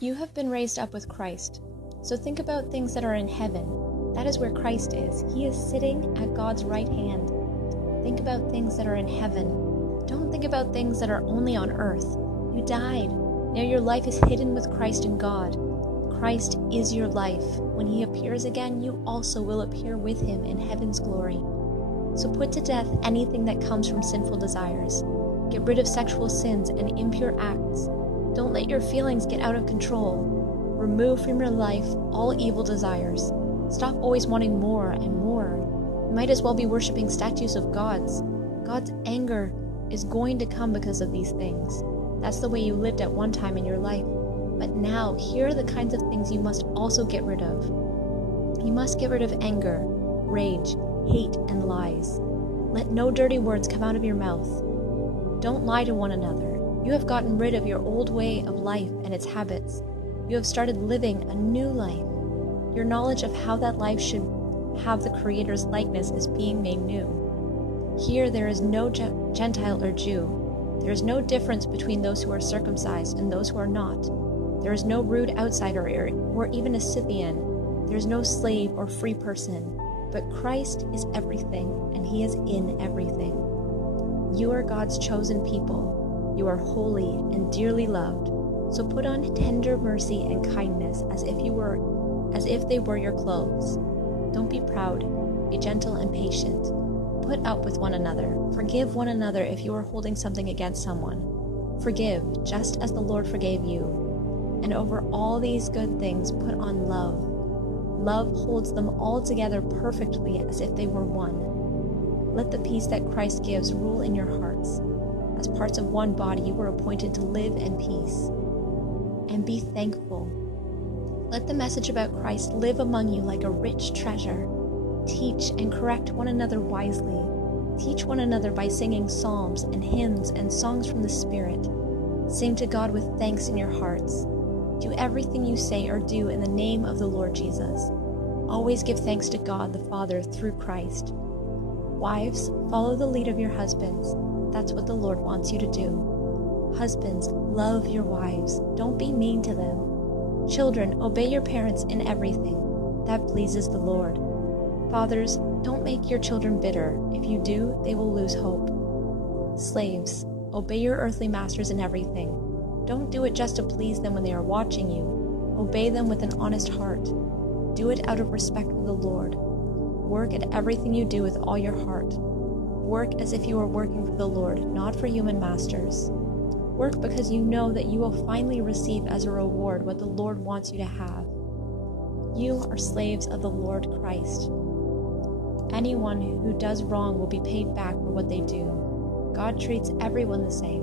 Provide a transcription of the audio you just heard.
You have been raised up with Christ, so think about things that are in heaven. That is where Christ is. He is sitting at God's right hand. Think about things that are in heaven. Don't think about things that are only on earth. You died. Now your life is hidden with Christ in God. Christ is your life. When he appears again, you also will appear with him in heaven's glory. So put to death anything that comes from sinful desires. Get rid of sexual sins and impure acts. Don't let your feelings get out of control. Remove from your life all evil desires. Stop always wanting more and more. You might as well be worshiping statues of gods. God's anger is going to come because of these things. That's the way you lived at one time in your life. But now, here are the kinds of things you must also get rid of. You must get rid of anger, rage, hate, and lies. Let no dirty words come out of your mouth. Don't lie to one another. You have gotten rid of your old way of life and its habits. You have started living a new life. Your knowledge of how that life should have the Creator's likeness is being made new. Here there is no Gentile or Jew. There is no difference between those who are circumcised and those who are not. There is no rude outsider or even a Scythian. There is no slave or free person. But Christ is everything, and he is in everything. You are God's chosen people. You are holy and dearly loved. So put on tender mercy and kindness as if they were your clothes. Don't be proud. Be gentle and patient. Put up with one another. Forgive one another if you are holding something against someone. Forgive, just as the Lord forgave you. And over all these good things, put on love. Love holds them all together perfectly as if they were one. Let the peace that Christ gives rule in your hearts. As parts of one body, you were appointed to live in peace. And be thankful. Let the message about Christ live among you like a rich treasure. Teach and correct one another wisely. Teach one another by singing psalms and hymns and songs from the Spirit. Sing to God with thanks in your hearts. Do everything you say or do in the name of the Lord Jesus. Always give thanks to God the Father through Christ. Wives, follow the lead of your husbands. That's what the Lord wants you to do. Husbands, love your wives. Don't be mean to them. Children, obey your parents in everything. That pleases the Lord. Fathers, don't make your children bitter. If you do, they will lose hope. Slaves, obey your earthly masters in everything. Don't do it just to please them when they are watching you. Obey them with an honest heart. Do it out of respect for the Lord. Work at everything you do with all your heart. Work as if you are working for the Lord, not for human masters. Work because you know that you will finally receive as a reward what the Lord wants you to have. You are slaves of the Lord Christ. Anyone who does wrong will be paid back for what they do. God treats everyone the same.